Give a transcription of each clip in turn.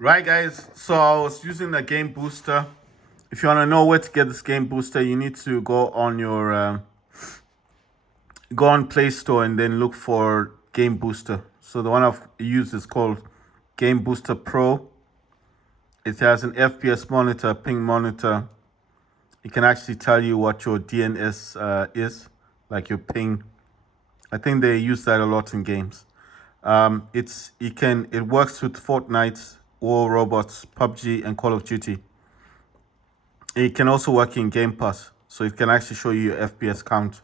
Right, guys. So I was using the game booster. If you want to know where to get this game booster, you need to go on your go on Play Store and then look for Game Booster. So the one I've used is called Game Booster Pro. It has an FPS monitor, ping monitor. It can actually tell you what your DNS is, like your ping. I think they use that a lot in games. It works with Fortnite, War Robots, PUBG, and Call of Duty. It can also work in Game Pass, so it can actually show you your FPS count.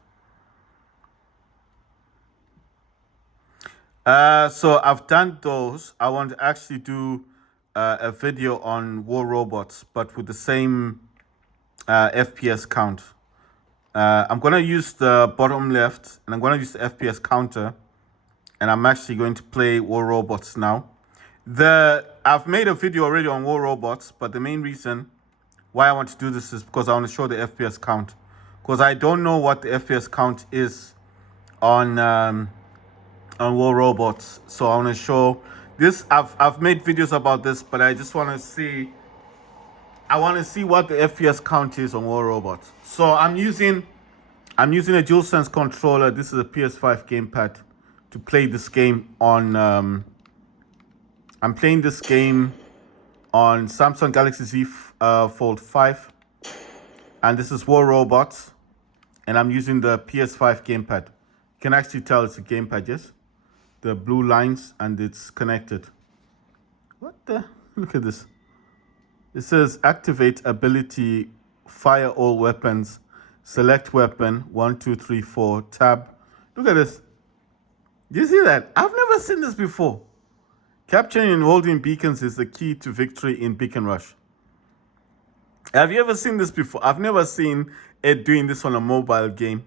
So I've done those. I want to actually do a video on War Robots, but with the same FPS count. I'm gonna use the bottom left, and I'm gonna use the FPS counter, and I'm actually going to play War Robots now. I've made a video already on War Robots, but the main reason why I want to do this is because I want to show the FPS count, because I don't know what the FPS count is on War Robots. So I want to show this. I've made videos about this, but I just want to see. I want to see what the FPS count is on War Robots. So I'm using a DualSense controller. This is a PS5 gamepad to play this game on. I'm playing this game on Samsung Galaxy Z Fold 5, and this is War Robots, and I'm using the PS5 gamepad. You can actually tell it's a gamepad, yes? The blue lines, and it's connected. What the? Look at this. It says activate ability, fire all weapons, select weapon, 1, 2, 3, 4, tab. Look at this. Do you see that? I've never seen this before. Capturing and holding beacons is the key to victory in Beacon Rush. Have you ever seen this before? I've never seen it doing this on a mobile game.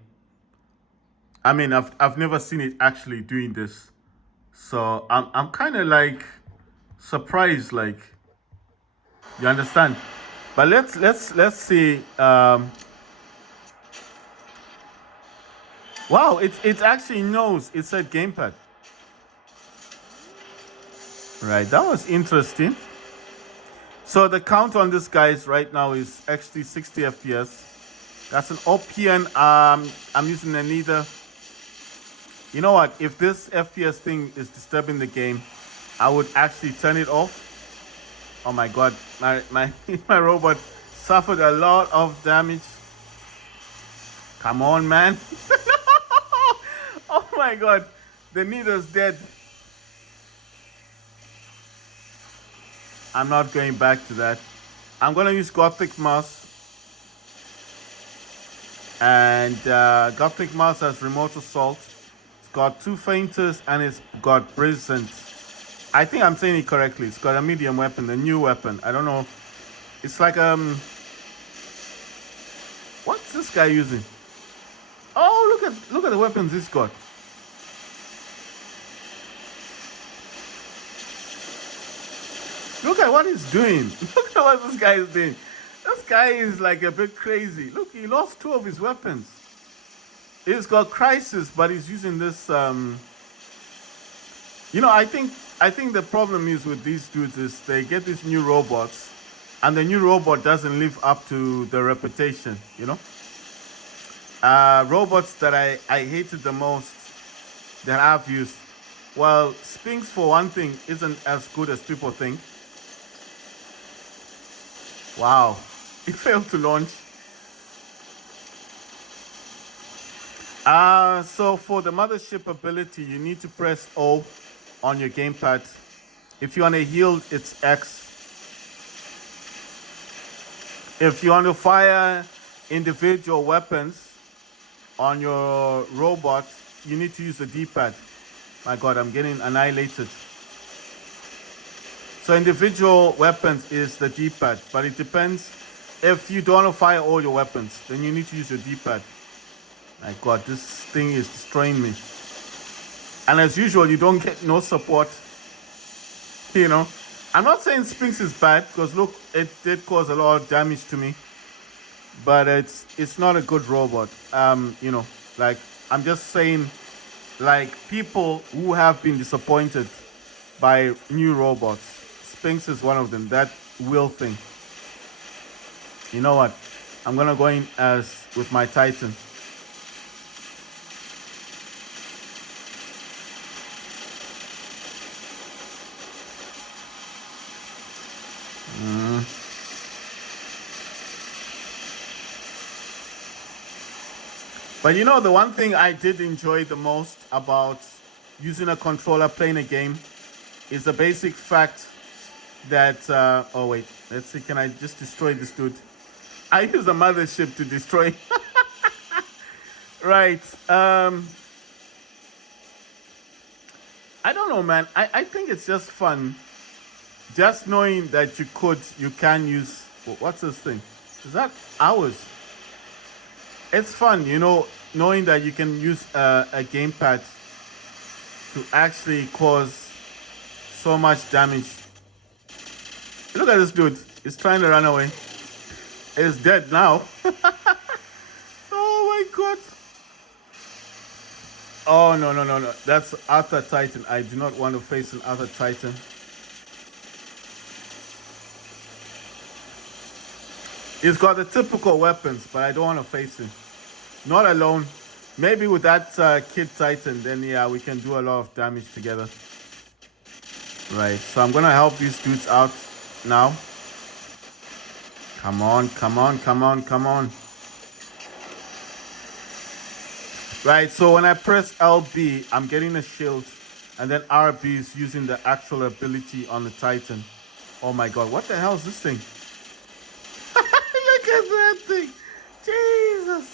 I mean, I've never seen it actually doing this. So I'm kind of like surprised, like, you understand? But let's see. Wow, it actually knows it said gamepad. Right, that was interesting. So the count on this, guys, right now is actually 60 FPS. That's an OPN. I'm using a neither. You know what? If this FPS thing is disturbing the game, I would actually turn it off. Oh my god, my my robot suffered a lot of damage. Come on, man. Oh my god, the needle's dead. I'm not going back to that. I'm gonna use Gothic Mouse. And Gothic Mouse has remote assault. It's got 2 feinters and it's got brisant. I think I'm saying it correctly. It's got a medium weapon, a new weapon. I don't know. It's like what's this guy using? Oh, look at the weapons he's got. Look at what he's doing. Look at what this guy is doing. This guy is like a bit crazy. Look, he lost 2 of his weapons. He's got Crisis, but he's using this. You know, I think the problem is with these dudes is they get these new robots, and the new robot doesn't live up to the reputation. You know, robots that I hated the most that I've used. Well, Sphinx for one thing isn't as good as people think. Wow, it failed to launch. So for the mothership ability, you need to press O on your gamepad. If you want to heal, it's X. If you want to fire individual weapons on your robot, you need to use the D-pad. My god, I'm getting annihilated. So individual weapons is the D-pad, but it depends. If you don't want to fire all your weapons, then you need to use your D-pad. My god, this thing is destroying me. And as usual, you don't get no support. You know, I'm not saying Sphinx is bad, because look, it did cause a lot of damage to me. But it's not a good robot. You know, like, I'm just saying, like, people who have been disappointed by new robots, Sphinx is one of them. That wheel thing. You know what? I'm gonna go in as with my Titan. But you know, the one thing I did enjoy the most about using a controller playing a game is the basic fact that, oh wait, let's see, can I just destroy this dude? I use the mothership to destroy. Right. I don't know, man. I think it's just fun. Just knowing that you can use, what's this thing? Is that ours? It's fun, you know, knowing that you can use a gamepad to actually cause so much damage. Look at this dude. He's trying to run away. He's dead now. Oh my god. Oh, no, no, no, no. That's Arthur Titan. I do not want to face an Arthur Titan. He's got the typical weapons, but I don't want to face him. Not alone. Maybe with that Kid Titan, then yeah, we can do a lot of damage together. Right, so I'm going to help these dudes out now. Come on, come on, come on, come on. Right, so when I press LB, I'm getting a shield. And then RB is using the actual ability on the Titan. Oh my god, what the hell is this thing? Look at that thing. Jesus.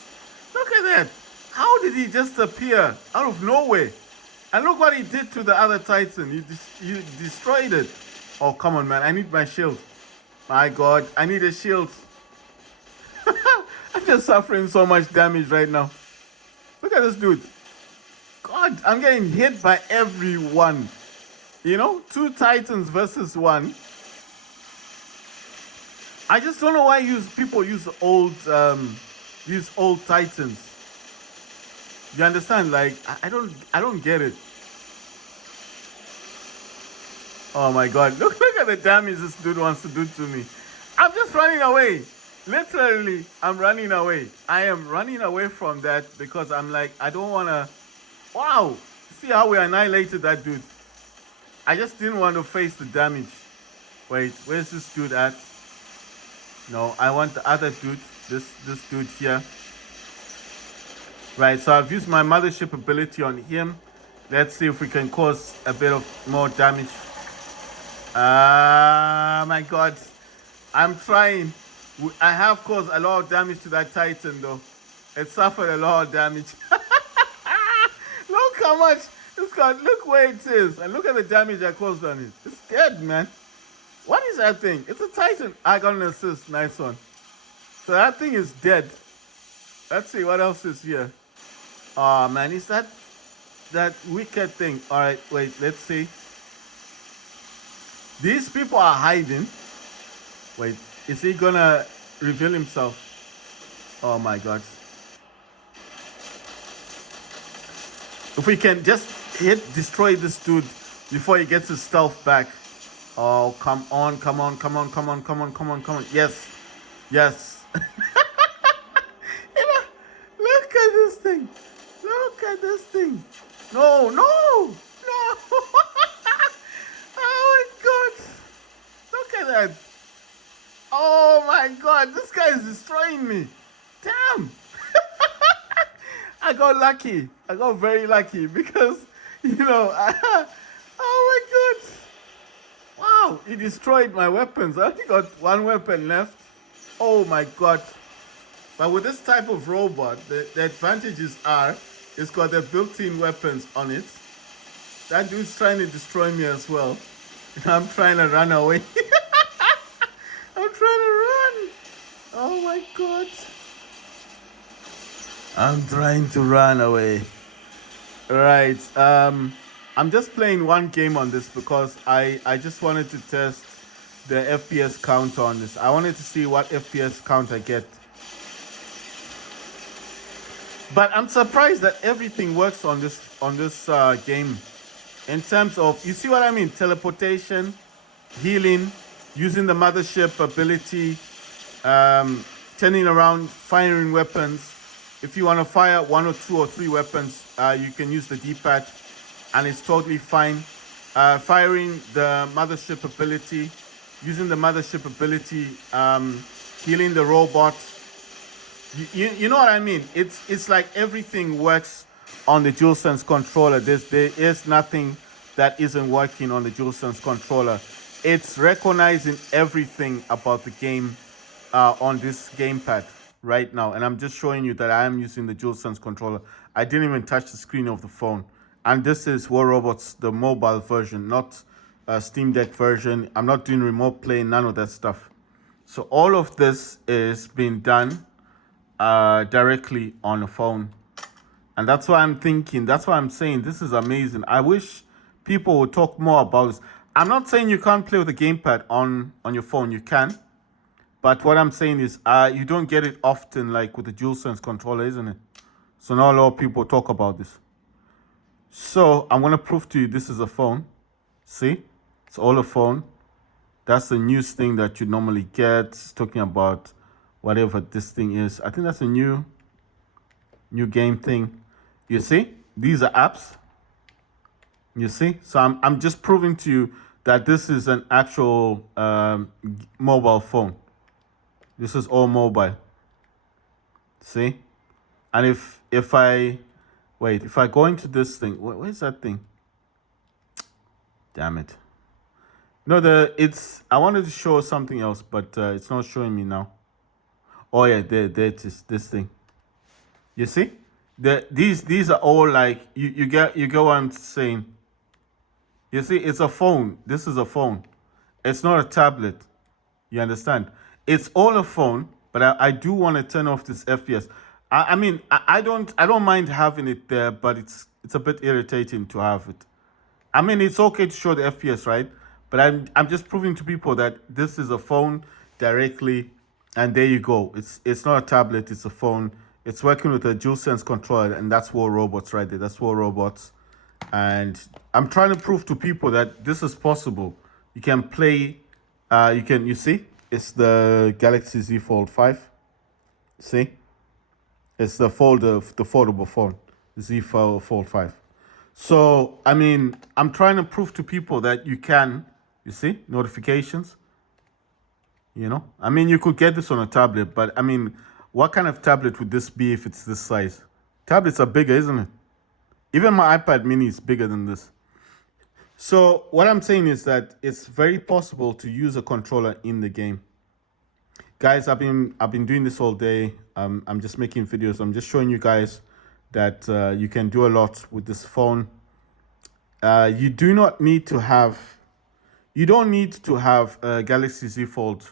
Look at that. How did he just appear out of nowhere? And look what he did to the other Titan. He destroyed it. Oh, come on, man. I need my shield. My god, I need a shield. I'm just suffering so much damage right now. Look at this dude. God, I'm getting hit by everyone. You know, 2 Titans versus 1. I just don't know why people use old Titans. You understand? Like I don't get it. Oh my god, look at the damage this dude wants to do to me. I'm just running away. Literally, I'm running away. I am running away from that because I'm like, I don't wanna. Wow! See how we annihilated that dude. I just didn't want to face the damage. Wait, where's this dude at? No, I want the other dude. This dude here. Right, so I've used my mothership ability on him. Let's see if we can cause a bit of more damage. My god. I'm trying. I have caused a lot of damage to that Titan though. It suffered a lot of damage. Look how much it's got. Look where it is. And look at the damage I caused on it. It's dead, man. What is that thing? It's a Titan. I got an assist. Nice one. So that thing is dead. Let's see what else is here. Oh man, is that wicked thing? All right, wait. Let's see. These people are hiding. Wait, is he gonna reveal himself? Oh my god. If we can just destroy this dude before he gets his stealth back. Oh, come on, come on, come on, come on, come on, come on, come on. Yes. Yes. Look at this thing. Look at this thing. No, no, no. Oh my god. Look at that. Oh my god. This guy is destroying me. Damn. I got lucky. I got very lucky because, you know, oh my god. Wow, he destroyed my weapons. I only got 1 weapon left. Oh my god. But with this type of robot, the advantages are it's got the built-in weapons on it. That dude's trying to destroy me as well. I'm trying to run away. I'm trying to run. Oh my god. I'm trying to run away. Right. I'm just playing one game on this because I just wanted to test the FPS count on this. I wanted to see what FPS count I get. But I'm surprised that everything works on this game. In terms of, you see what I mean? Teleportation, healing, using the mothership ability, turning around, firing weapons. If you want to fire 1 or 2 or 3 weapons, you can use the D-pad, and it's totally fine. Firing the mothership ability, using the mothership ability, healing the robot. You know what I mean? It's like everything works on the DualSense controller. There is nothing that isn't working on the DualSense controller. It's recognizing everything about the game on this gamepad right now, and I'm just showing you that I am using the DualSense controller. I didn't even touch the screen of the phone, and this is War Robots, the mobile version, not Steam Deck version. I'm not doing remote play, none of that stuff. So all of this is being done directly on the phone, and that's why I'm thinking, that's why I'm saying this is amazing. I wish people would talk more about this. I'm not saying you can't play with the gamepad on your phone. You can, but what I'm saying is you don't get it often like with the DualSense controller, isn't it? So not a lot of people talk about this. So I'm gonna prove to you this is a phone. See, it's all a phone. That's the newest thing that you normally get. It's talking about whatever this thing is. I think that's a new game thing. You see, these are apps. You see, so I'm just proving to you that this is an actual mobile phone. This is all mobile. See, and if I go into this thing, where's that thing? Damn it. No, I wanted to show something else, but it's not showing me now. Oh yeah, there it is. This thing. You see, these are all like you get what I'm saying. You see, it's a phone. This is a phone. It's not a tablet. You understand? It's all a phone, but I do want to turn off this FPS. I mean, I don't mind having it there, but it's a bit irritating to have it. I mean, it's okay to show the FPS, right? But I'm just proving to people that this is a phone directly, and there you go. It's not a tablet, it's a phone. It's working with a DualSense controller, and that's War Robots right there. That's War Robots. And I'm trying to prove to people that this is possible. You can play, you see, it's the Galaxy Z Fold 5. See? It's the foldable phone, Z Fold 5. So, I mean, I'm trying to prove to people that you can, you see, notifications. You know, I mean, you could get this on a tablet, but I mean, what kind of tablet would this be if it's this size? Tablets are bigger, isn't it? Even my iPad mini is bigger than this. So what I'm saying is that it's very possible to use a controller in the game. Guys, I've been doing this all day. I'm just making videos. I'm just showing you guys that you can do a lot with this phone. You don't need to have a Galaxy Z Fold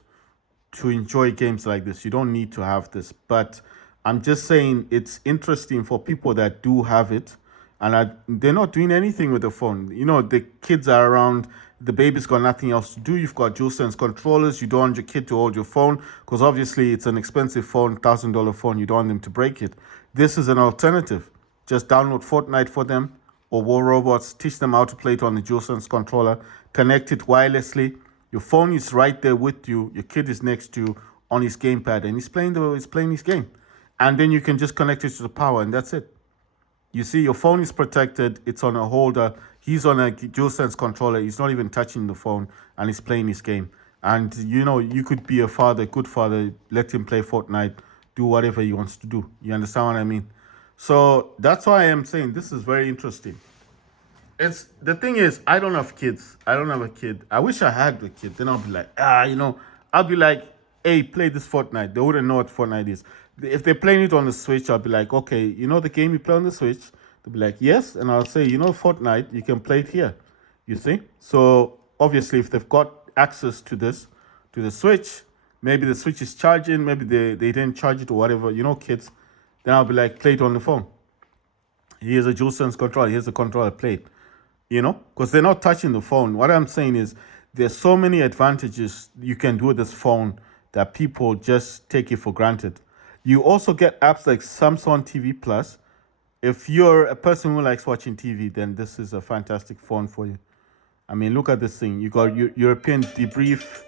to enjoy games like this. You don't need to have this, but I'm just saying it's interesting for people that do have it, and they're not doing anything with the phone. You know, the kids are around, the baby's got nothing else to do. You've got DualSense controllers. You don't want your kid to hold your phone because obviously it's an expensive phone, $1,000 phone. You don't want them to break it. This is an alternative. Just download Fortnite for them or War Robots. Teach them how to play it on the DualSense controller. Connect it wirelessly. Your phone is right there with you. Your kid is next to you on his gamepad, and he's playing his game. And then you can just connect it to the power, and that's it. You see, your phone is protected. It's on a holder. He's on a DualSense controller. He's not even touching the phone, and he's playing his game. And, you know, you could be a father, good father, let him play Fortnite, do whatever he wants to do. You understand what I mean? So that's why I am saying this is very interesting. The thing is, I don't have kids. I don't have a kid. I wish I had a kid. Then I'll be like, I'll be like, hey, play this Fortnite. They wouldn't know what Fortnite is. If they're playing it on the Switch, I'll be like, okay, you know the game you play on the Switch? They'll be like, yes. And I'll say, you know Fortnite, you can play it here. You see? So obviously, if they've got access to this, to the Switch, maybe the Switch is charging, maybe they didn't charge it or whatever, you know, kids, then I'll be like, play it on the phone. Here's a DualSense controller. Here's a controller, play it. You know, because they're not touching the phone. What I'm saying is there's so many advantages you can do with this phone that people just take it for granted. You also get apps like Samsung TV Plus. If you're a person who likes watching TV, then this is a fantastic phone for you. I mean, look at this thing. You got European debrief.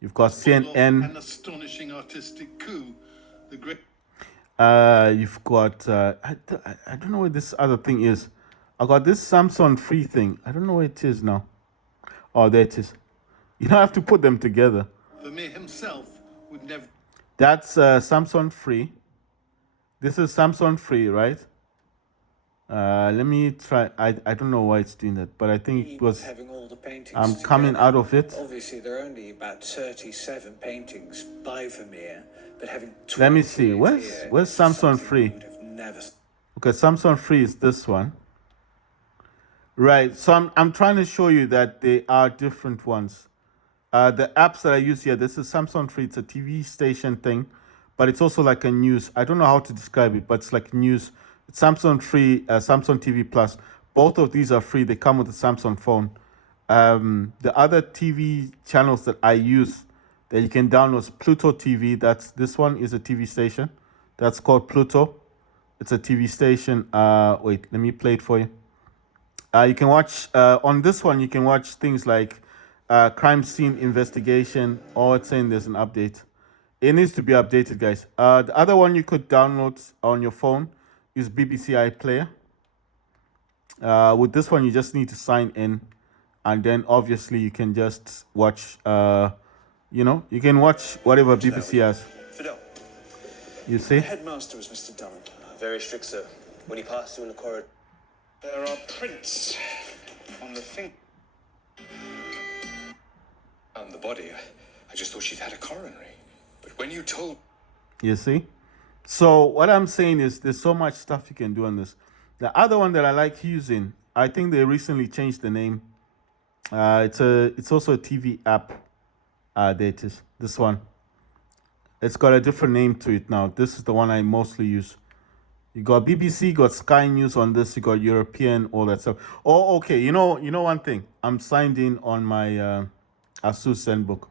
You've got CNN. An astonishing artistic coup. The great. You've got I don't know what this other thing is. I got this Samsung free thing. I don't know where it is now. Oh, there it is. You don't have to put them together. Vermeer himself would never. That's Samsung free. This is Samsung free, right? Let me try. I don't know why it's doing that, but I think it was. Having all the paintings I'm together. coming out of it. Obviously, there are only about 37 paintings by Vermeer, but having. Let me see. Where's Samsung free? Okay, Samsung free is this one. Right. So I'm trying to show you that they are different ones. The apps that I use here, this is Samsung free. It's a TV station thing, but it's also like a news. I don't know how to describe it, but it's like news. It's Samsung free, Samsung TV Plus. Both of these are free. They come with a Samsung phone. The other TV channels that I use that you can download is Pluto TV. This one is a TV station. That's called Pluto. It's a TV station. Wait, let me play it for you. You can watch on this one. You can watch things like crime scene investigation. Or it's saying there's an update. It needs to be updated, guys. The other one you could download on your phone is BBC iPlayer. With this one, you just need to sign in, and then obviously you can just watch. You can watch whatever BBC has. Fidel. You see? The headmaster was Mr. Dunham. Very strict, sir. When he passed you in the corridor. There are prints on the thing. On the body, I just thought she'd had a coronary. But when you told... You see? So what I'm saying is there's so much stuff you can do on this. The other one that I like using, I think they recently changed the name. It's also a TV app. There it is. This one. It's got a different name to it now. This is the one I mostly use. You got BBC, you got Sky News on this, you got European, all that stuff. Oh, okay. You know one thing. I'm signed in on my Asus ZenBook.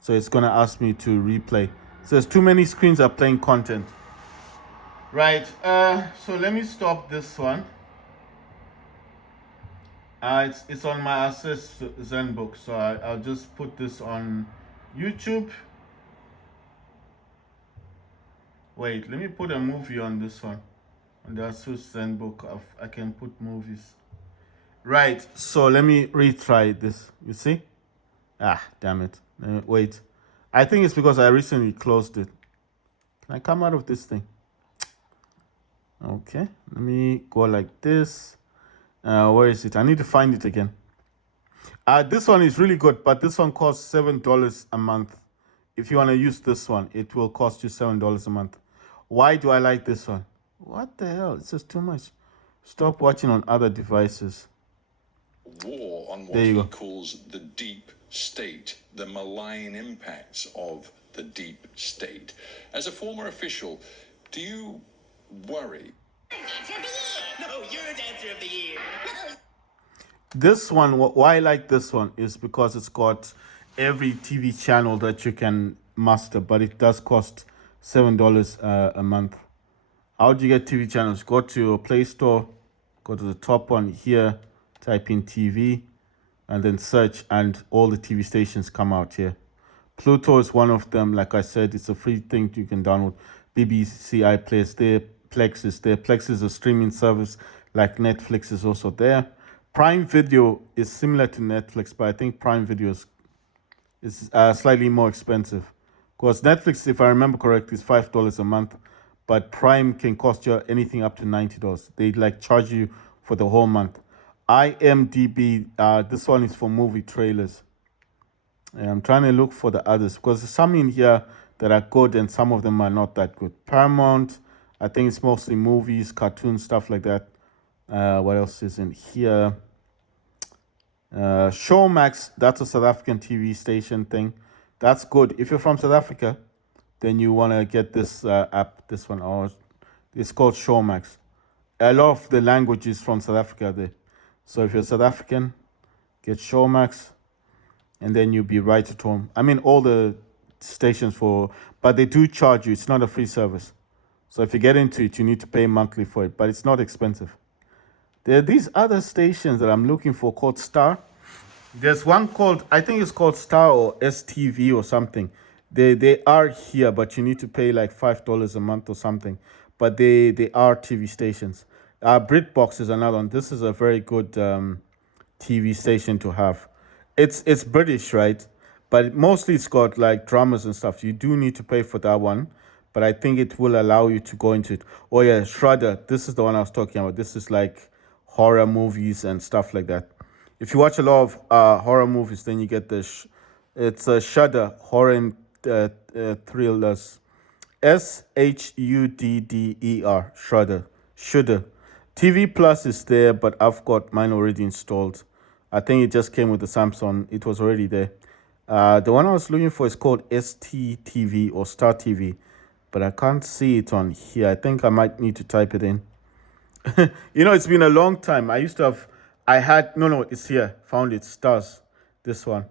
So it's gonna ask me to replay. It says too many screens are playing content. Right. So let me stop this one. It's on my Asus ZenBook. So I'll just put this on YouTube. Wait, let me put a movie on this one. On the Asus ZenBook, I can put movies. Right, so let me retry this. You see? Ah, damn it. Wait. I think it's because I recently closed it. Can I come out of this thing? Okay, let me go like this. Where is it? I need to find it again. This one is really good, but this one costs $7 a month. If you want to use this one, it will cost you $7 a month. Why do I like this one? What the hell? It's just too much. Stop watching on other devices. War on what he calls the deep state, the malign impacts of the deep state. As a former official, do you worry? No, you're dancer of the year. This one, why I like this one is because it's got every TV channel that you can master, but it does cost $7 a month. How do you get TV channels? Go to your Play Store, go to the top one here, type in TV, and then search, and all the TV stations come out here. Pluto is one of them. Like I said, it's a free thing you can download. BBC iPlayer is there. Plex is there. Plex is a streaming service like Netflix is also there. Prime Video is similar to Netflix, but I think Prime Video is slightly more expensive. Because Netflix, if I remember correctly, is $5 a month, but Prime can cost you anything up to $90. They like charge you for the whole month. IMDb, this one is for movie trailers. I'm trying to look for the others because there's some in here that are good and some of them are not that good. Paramount, I think it's mostly movies, cartoons, stuff like that. What else is in here? Showmax, that's a South African TV station thing. That's good. If you're from South Africa, then you want to get this app, this one. Or it's called Showmax. A lot of the language is from South Africa there. So if you're South African, get Showmax, and then you'll be right at home. I mean, all the stations but they do charge you. It's not a free service. So if you get into it, you need to pay monthly for it, but it's not expensive. There are these other stations that I'm looking for called Star. There's one called, I think it's called Star or STV or something. They are here, but you need to pay like $5 a month or something. But they are TV stations. BritBox is another one. This is a very good TV station to have. It's British, right? But mostly it's got like dramas and stuff. You do need to pay for that one, but I think it will allow you to go into it. Oh yeah, Shudder. This is the one I was talking about. This is like horror movies and stuff like that. If you watch a lot of horror movies, then you get it's a Shudder horror and thrillers. Shudder. Shudder. TV Plus is there, but I've got mine already installed. I think it just came with the Samsung. It was already there. The one I was looking for is called STTV or Star TV, but I can't see it on here. I think I might need to type it in. It's been a long time. No, it's here. Found it. Stars. This one.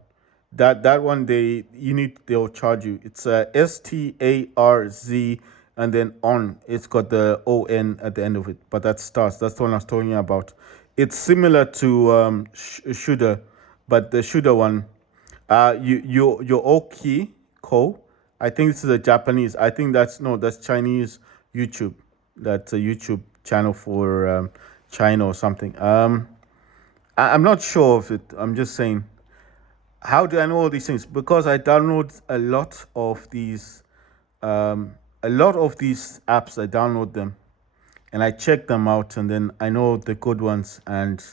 That one they'll charge you. It's STARZ and then on. It's got the ON at the end of it, but that's Stars. That's the one I was talking about. It's similar to Shudder, but the Shudder one, your Oki Ko. I think this is a Japanese. I think that's Chinese YouTube. That's a YouTube channel for China or something. I'm not sure of it. I'm just saying. How do I know all these things? Because I download a lot of these apps. I download them and I check them out, and then I know the good ones. And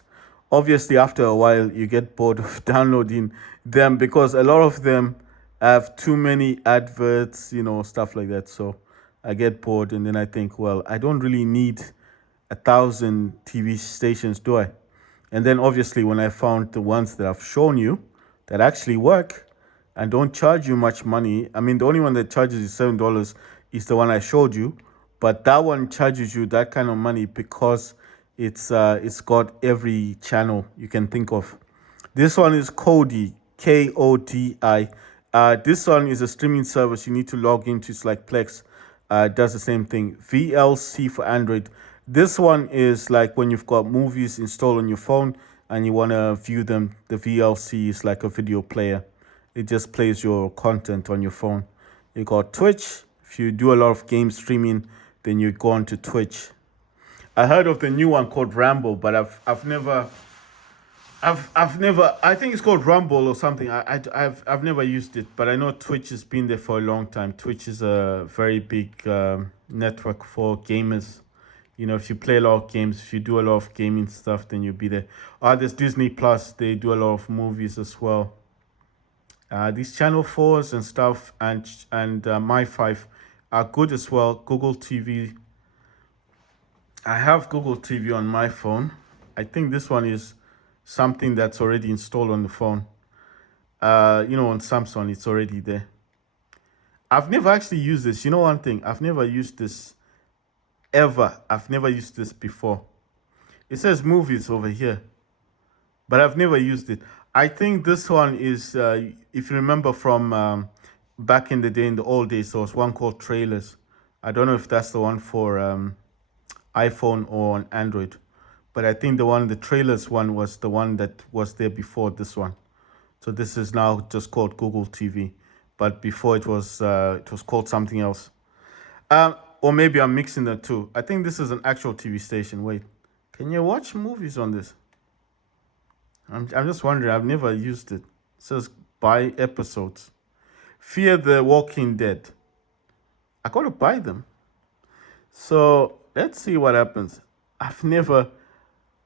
obviously, after a while, you get bored of downloading them because a lot of them have too many adverts, stuff like that. So I get bored, and then I think, well, I don't really need 1,000 TV stations, do I? And then obviously, when I found the ones that I've shown you that actually work and don't charge you much money. I mean, the only one that charges you $7 is the one I showed you, but that one charges you that kind of money because it's got every channel you can think of. This one is Kodi, Kodi. This one is a streaming service you need to log into. It's like Plex. It does the same thing. VLC for Android. This one is like when you've got movies installed on your phone and you want to view them. The VLC is like a video player. It just plays your content on your phone. You got Twitch. If you do a lot of game streaming, then you go on to Twitch. I heard of the new one called Ramble, but I've never. I think it's called Rumble or something. I've never used it, but I know Twitch has been there for a long time. Twitch is a very big network for gamers. If you play a lot of games, if you do a lot of gaming stuff, then you'll be there. There's Disney Plus. They do a lot of movies as well. These Channel 4s and stuff and My5 are good as well. Google TV. I have Google TV on my phone. I think this one is something that's already installed on the phone. On Samsung, it's already there. I've never actually used this. One thing, I've never used this ever. I've never used this before. It says movies over here, but I've never used it. I think this one is, if you remember from back in the day, in the old days, there was one called Trailers. I don't know if that's the one for iPhone or on Android, but I think the Trailers one was the one that was there before this one. So this is now just called Google TV, but before it was called something else. Or maybe I'm mixing the two. I think this is an actual TV station. Wait, can you watch movies on this? I'm just wondering. I've never used it. It says buy episodes. Fear the Walking Dead. I gotta buy them. So let's see what happens. I've never.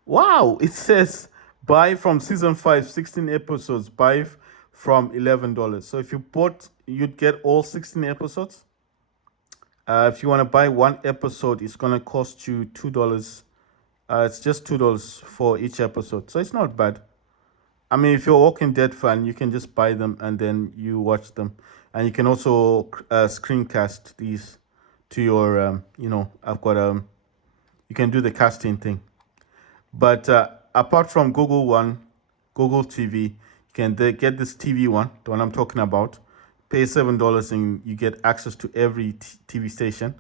Wow, it says buy from season 5, 16 episodes. Buy from $11. So if you bought, you'd get all 16 episodes. If you want to buy one episode, it's going to cost you $2. It's just $2 for each episode. So it's not bad. I mean, if you're a Walking Dead fan, you can just buy them and then you watch them. And you can also screencast these to your, I've got, you can do the casting thing. But apart from Google TV, you can get this TV one, the one I'm talking about. Pay $7 and you get access to every TV station.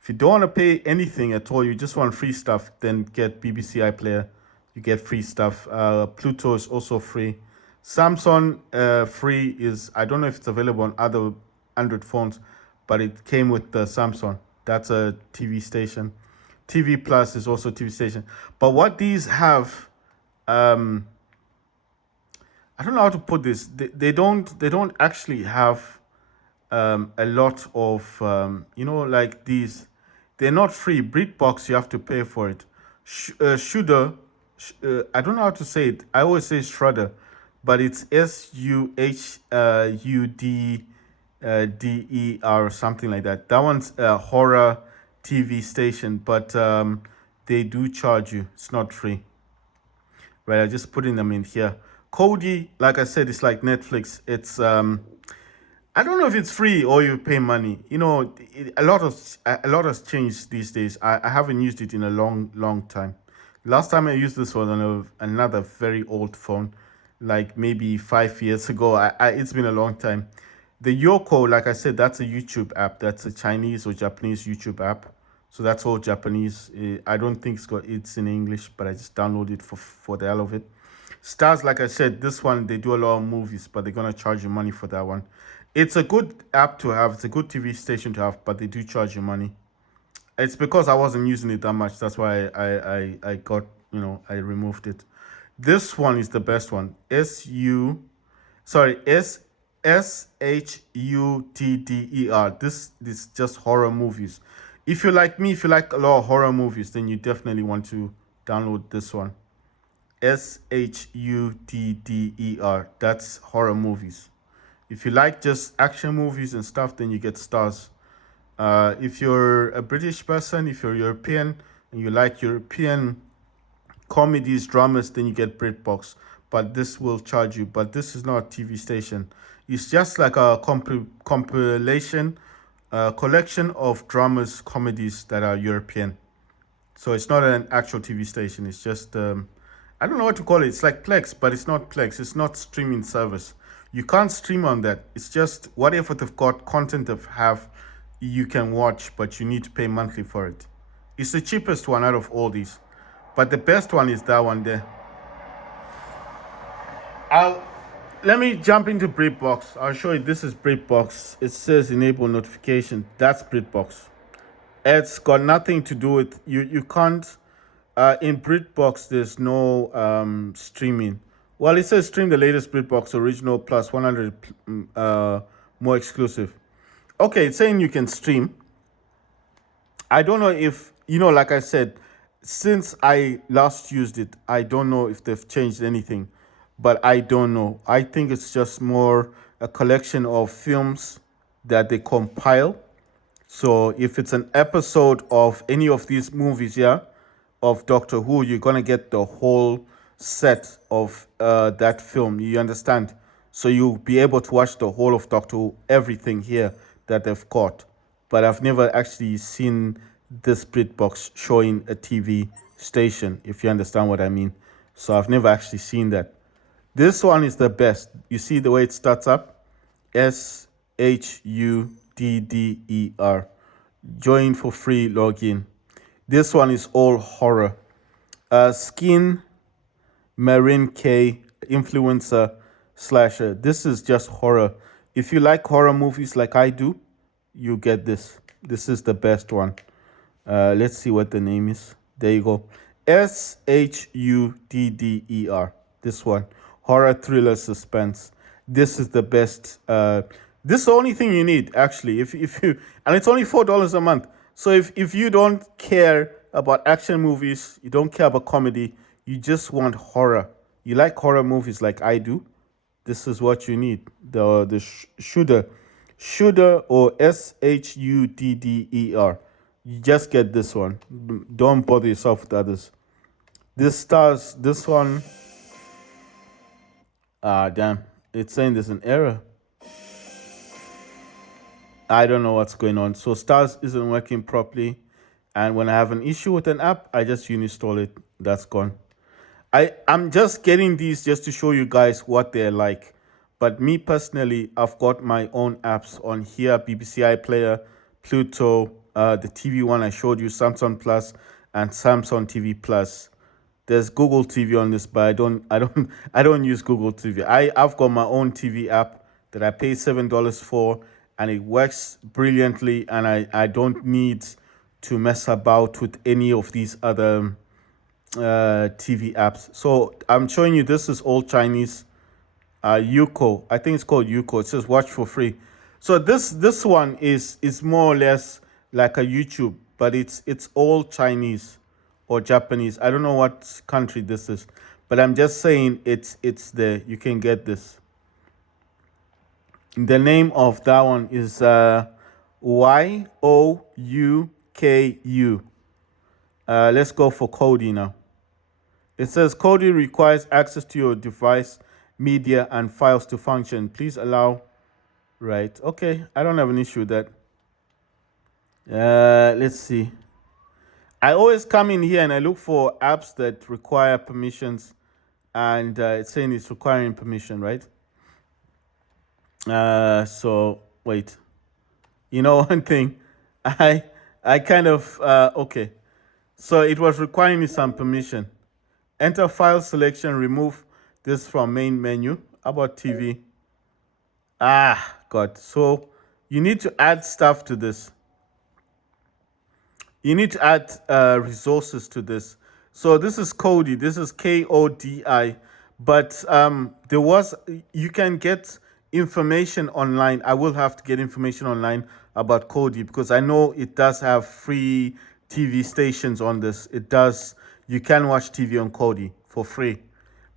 If you don't want to pay anything at all, you just want free stuff, then get BBC iPlayer. You get free stuff. Pluto is also free. Samsung free is, I don't know if it's available on other Android phones, but it came with the Samsung. That's a TV station. TV Plus is also a TV station. But what these have, I don't know how to put this. They don't actually have a lot of like these. They're not free. BritBox, you have to pay for it. Shudder, I don't know how to say it. I always say Shudder, but it's SUHUDDER or something like that. That one's a horror TV station, but they do charge you. It's not free. Right, I'm just putting them in here. Kodi, like I said, it's like Netflix. It's I don't know if it's free or you pay money. A lot has changed these days. I haven't used it in a long time. Last time I used this was on another very old phone, like maybe 5 years ago. It's been a long time. The Yoko, like I said, that's a YouTube app. That's a Chinese or Japanese YouTube app. So that's all Japanese. I don't think it's in English, but I just downloaded it for the hell of it. Stars, like I said, this one, they do a lot of movies, but they're going to charge you money for that one. It's a good app to have. It's a good TV station to have, but they do charge you money. It's because I wasn't using it that much. That's why I got, I removed it. This one is the best one. SHUTDDER. This is just horror movies. If you like me, if you like a lot of horror movies, then you definitely want to download this one. SHUTDDER. That's horror movies. If you like just action movies and stuff, then you get Stars. If you're a British person, if you're European, and you like European comedies, dramas, then you get BritBox. But this will charge you. But this is not a TV station. It's just like a compilation, collection of dramas, comedies that are European. So it's not an actual TV station. It's just, I don't know what to call it. It's like Plex, but it's not Plex. It's not streaming service. You can't stream on that. It's just whatever they've got, content they have, you can watch, but you need to pay monthly for it. It's the cheapest one out of all these. But the best one is that one there. Let me jump into BritBox. I'll show you. This is BritBox. It says enable notification. That's BritBox. It's got nothing to do with you. You can't. In BritBox, there's no streaming. Well, it says stream the latest BritBox original plus 100 more exclusive. Okay, it's saying you can stream. I don't know if, like I said, since I last used it, I don't know if they've changed anything, but I don't know. I think it's just more a collection of films that they compile. So if it's an episode of any of these movies, of Doctor Who, you're going to get the whole set of that film. You understand? So you'll be able to watch the whole of Doctor Who, everything here that they've got. But I've never actually seen this BritBox showing a TV station, if you understand what I mean. So I've never actually seen that. This one is the best. You see the way it starts up? SHUDDER. Join for free login. This one is all horror. Skin Marine K influencer slasher. This is just horror. If you like horror movies like I do, you get this. This is the best one. Let's see what the name is. There you go. SHUDDER. This one. Horror, thriller, suspense. This is the best. This is the only thing you need, actually. If you, and it's only $4 a month. So if you don't care about action movies, you don't care about comedy, you just want horror. You like horror movies like I do. This is what you need. The Shudder or SHUDDER. You just get this one. Don't bother yourself with others. This one. Damn. It's saying there's an error. I don't know what's going on. So Stars isn't working properly. And when I have an issue with an app, I just uninstall it. That's gone. I'm just getting these just to show you guys what they're like. But me personally, I've got my own apps on here. BBC iPlayer, Pluto, the TV one I showed you, Samsung Plus, and Samsung TV Plus. there's Google TV on this, but I don't use Google TV. I've got my own TV app that I pay $7 for, and it works brilliantly, and I don't need to mess about with any of these other TV apps. So I'm showing you, this is all Chinese. Yuko, I think it's called Yuko. It says watch for free. So this one is more or less like a YouTube, but it's all Chinese or Japanese. I don't know what country this is, but I'm just saying it's there. You can get this. The name of that one is YOUKU. Let's go for Kodi now. It says Kodi requires access to your device, media, and files to function. Please allow. Right. Okay. I don't have an issue with that. Let's see. I always come in here and I look for apps that require permissions, and it's saying it's requiring permission, right? So wait. You know one thing, I kind of okay. So it was requiring me some permission. Enter file selection, remove this from main menu. How about TV? Ah, God. So you need to add stuff to this. You need to add resources to this. So this is Kodi. This is KODI. But you can get information online. I will have to get information online about Kodi because I know it does have free TV stations on this. It does. You can watch TV on Kodi for free,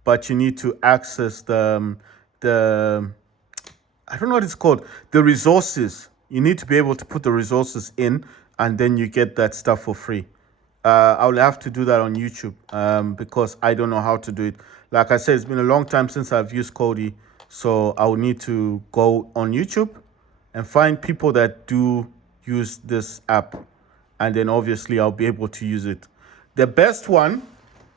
but you need to access the I don't know what it's called, the resources. You need to be able to put the resources in, and then you get that stuff for free. I'll have to do that on YouTube because I don't know how to do it. Like I said, it's been a long time since I've used Kodi, so I will need to go on YouTube and find people that do use this app, and then obviously I'll be able to use it. The best one,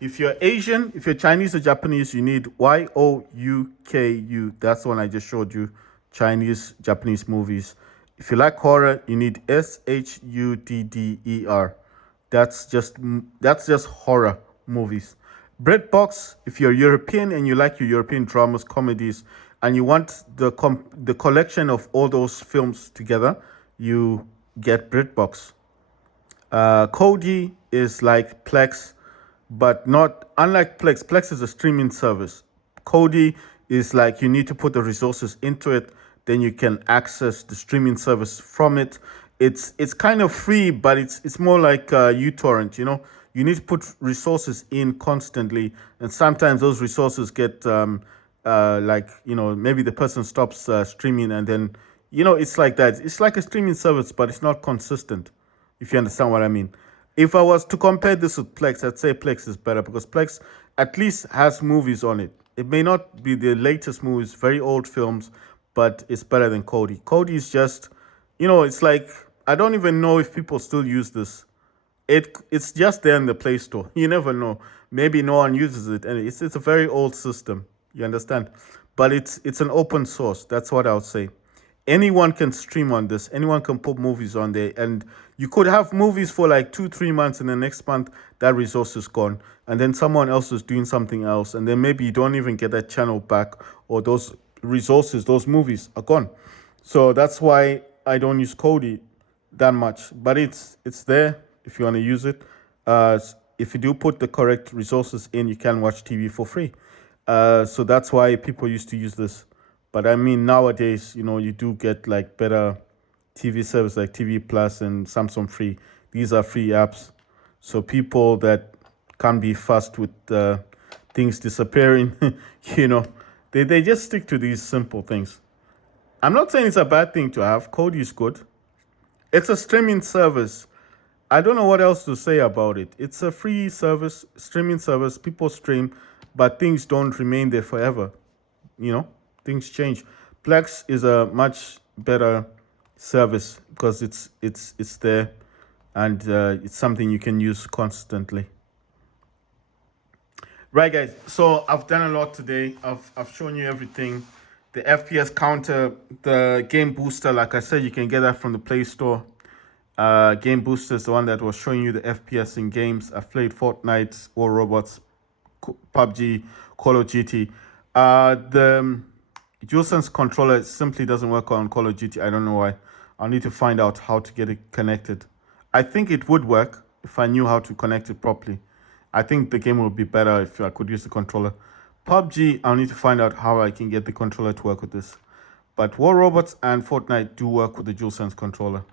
if you're Asian, if you're Chinese or Japanese, you need YOUKU. That's the one I just showed you, Chinese, Japanese movies. If you like horror, you need SHUDDER. That's just horror movies. BritBox, if you're European and you like your European dramas, comedies, and you want the collection of all those films together, you get BritBox. Kodi is like Plex, but not unlike Plex. Plex is a streaming service. Kodi is like you need to put the resources into it, then you can access the streaming service from it. It's kind of free, but it's more like uTorrent. You know, you need to put resources in constantly, and sometimes those resources get like, you know, maybe the person stops streaming, and then, you know, it's like that. It's like a streaming service, but it's not consistent, if you understand what I mean. If I was to compare this with Plex, I'd say Plex is better because Plex at least has movies on it. It may not be the latest movies, very old films, but it's better than Kodi. Kodi is just, you know, it's like, I don't even know if people still use this. It's just there in the Play Store. You never know. Maybe no one uses it, and it's a very old system. You understand? But it's an open source. That's what I would say. Anyone can stream on this. Anyone can put movies on there. And you could have movies for like 2-3 months, and the next month that resource is gone. And then someone else is doing something else. And then maybe you don't even get that channel back, or those resources, those movies are gone. So that's why I don't use Kodi that much. But it's there if you want to use it. If you do put the correct resources in, you can watch TV for free. So that's why people used to use this. But I mean, nowadays, you know, you do get like better TV service like TV Plus and Samsung Free. These are free apps. So people that can't be fussed with things disappearing, you know, they just stick to these simple things. I'm not saying it's a bad thing to have. Kodi is good. It's a streaming service. I don't know what else to say about it. It's a free service, streaming service. People stream, but things don't remain there forever. You know, things change. Plex is a much better service because it's there, and it's something you can use constantly. Right, guys. So I've done a lot today. I've shown you everything. The FPS counter, the game booster. Like I said, you can get that from the Play Store. Game booster is the one that was showing you the FPS in games. I've played Fortnite, War Robots, PUBG, Call of Duty. The DualSense controller simply doesn't work on Call of Duty. I don't know why. I'll need to find out how to get it connected. I think it would work if I knew how to connect it properly. I think the game would be better if I could use the controller. PUBG, I'll need to find out how I can get the controller to work with this. But War Robots and Fortnite do work with the DualSense controller.